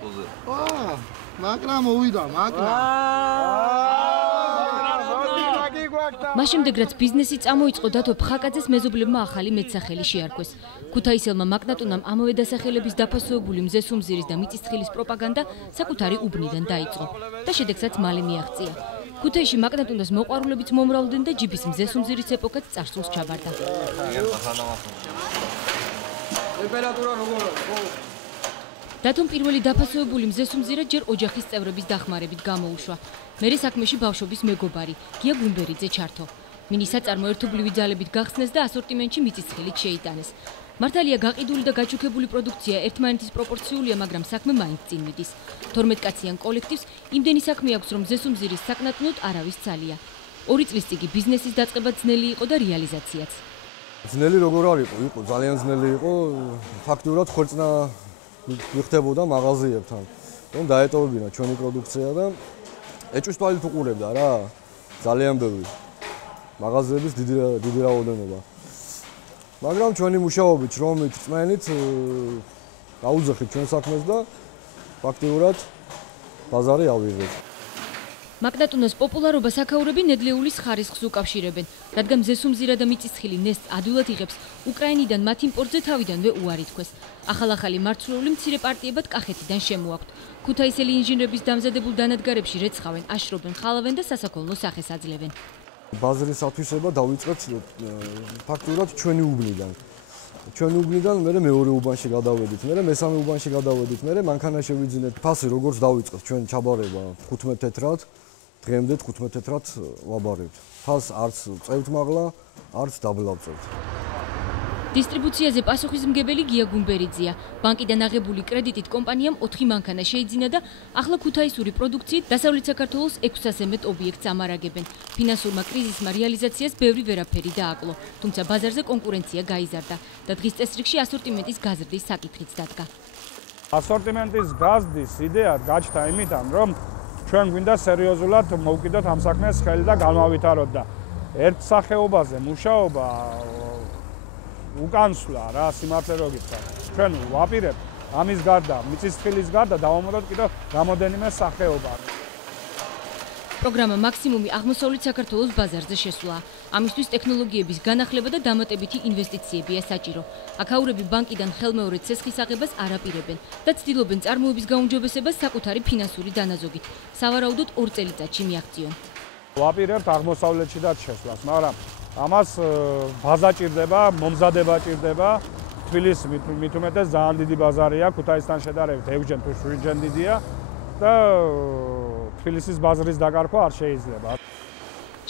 ექსპოზე. მაგრამ მოვიდა, მას შემდეგ რაც ბიზნესი წამოიწყო დათო ფხაკაძეს მეზობლებმა ახალი მეტსახელი შეარქვეს. ქუთაისელმა მაგნატუნამ ამავე დასახელების დაფასებული მზესუმზირის და მიწისძღილის პროპაგანდა საკუთარი უბნიდან დაიწყო და შედეგსაც მალე მიაღწია. ქუთაისში მაგნატუნას მოყვარულებიც მომრავლდნენ და ჯიბის მზესუმზირის ეპოქაც წარსულს ჩაბარდა. დათომ პირველი დაფასებული მზესუმზირა ჯერ ოჯახის წევრების დახმარებით გამოუშვა. მერე საქმეში ბავშვობის მეგობარი გია გუმბერიძე ჩართო. მინის საწარმო ერთობლივი ძალებით გახსნეს და ასორტიმენტში მიწისძღილით შეიტანეს. მართალია გაყიდული და გაჩუქებული პროდუქცია ერთმანეთის პროპორციულია, მაგრამ საქმე მაინც წინ მიდის. 12 კაციან კოლექტივს იმდენი საქმე აქვს, რომ მზესუმზირის საკნატუნოდ არავის ძალია. 2 წლის წიგი ბიზნესის დაწყება ძნელი იყო და რეალიზაციაც. ძნელი როგორ არ იყო? იყო ძალიან ძნელი იყო. ფაქტურად ხორცნა მიხდებოდა მაღაზიებთან. რომ დაეტოვებინა ჩვენი პროდუქცია და ეჭვის თვალით უყურებდა რა. ძალიან ბევრი მაღაზიების დიდი რაოდენობა. მაგრამ ჩვენი მუშაობით, შრომით, წმენით გაუძახით ჩვენ საქმეს და ფაქტიურად ბაზარი ავიღეთ. მაგნატუნას პოპულარობა საქაურები ნედლეულის ხარისხს უკავშირებენ, რადგან მზესუმზირა და მიწისძღილი ნესტს ადვილად იღებს უკრაინიდან მათ იმპორტზე თავიდანვე უარი თქვეს. ახალ-ახალი მარცვლეული მცირე პარტიებად კახეთიდან შემოაქვთ. ქუთაისელი ინჟინრების დამზადებულ დანადგარებში რეცხავენ, აშრობენ, ხალავენ და სასაქონლო სახეს აძლევენ. ბაზრის ათვისება დავიწყეთ ფაქტურად ჩვენი უბნიდან. ჩვენი უბნიდან მერე მეორე უბანში გადავედით, მერე მესამე უბანში გადავედით, მერე მანქანა შევიძინეთ. ფასი როგორც დავიწყეთ ჩვენ ჩაბარება 15 თეთრად, დღემდე 15 თეთრად ვაბარებთ. ფას არც წევთ მაღლა, არც დაბლავწევთ. დისტრიბუციაზე პასუხისმგებელი გია გუმბერიძეა. ბანკიდან აღებული კრედიტით კომპანიამ 4 მანქანა შეიძინა და ახლა ქუთაისური პროდუქციით დასავლეთ საქართველოს 600-ზე მეტ ობიექტს ამარაგებენ. ფინანსურმა კრიზისმა რეალიზაციას ბევრი ვერაფერი დააკლო, თუმცა ბაზარზე კონკურენცია გაიზარდა და დღის წესრიგში ასორტიმენტის გაზრდის საკითხიც დადგა. ასორტიმენტის გაზრდის იდეა გაჩნდა იმიდან, რომ ჩვენ გვინდა სერიოზულად მოვკიდოთ ამ საქმეს ხელი და განვავითაროთ და ერთ სახეობაზე მუშაობა უკანსვლა რა სიმართლე რო გითხრათ. ჩვენ ვაპირებთ ამის გარდა, მიწისძღილის გარდა დავამოწმოთ კიდევ რამოდენიმე სახეობა. პროგრამა მაქსიმუმი აღმოსავლეთ საქართველოს ბაზარზე შესვლაა. ამისთვის ტექნოლოგიების განახლება და დამატებითი ინვესტიციებია საჭირო. აქაურები ბანკიდან ხელმეორე ცესხის აღებას არ აპირებენ და ცდილობენ წარმოების გაუმჯობესებას საკუთარი ფინანსური დანაზოგით. სავარაუდოდ 2 წელიწადში მიაღწიონ. ვაპირებთ აღმოსავლეთშიდაც შესვლას, მაგრამ ამას ბაზა ჭირდება, მომზადება ჭირდება. თბილისი მით უმეტეს ძალიან დიდი ბაზარია, ქუთაისთან შედარებით 6-ჯერ თუ 7-ჯერ დიდია და თბილისის ბაზრის დაკარგვა არ შეიძლება.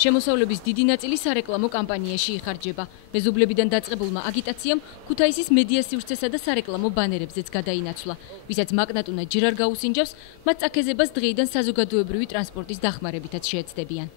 შემოსავლების დიდი ნაწილი სარეკლამო კამპანიაში იხარჯება. მეზობლებიდან დაწყებულმა აგიტაციამ ქუთაისის მედია სივრცესა და სარეკლამო ბანერებზეც გადაინაცვლა. ვისაც მაგნატუნა ჯერ არ გაუსინჯავს, მათ წაქეზებას დღეიდან საზოგადოებრივი ტრანსპორტის დახმარებითაც შეეცდებიან.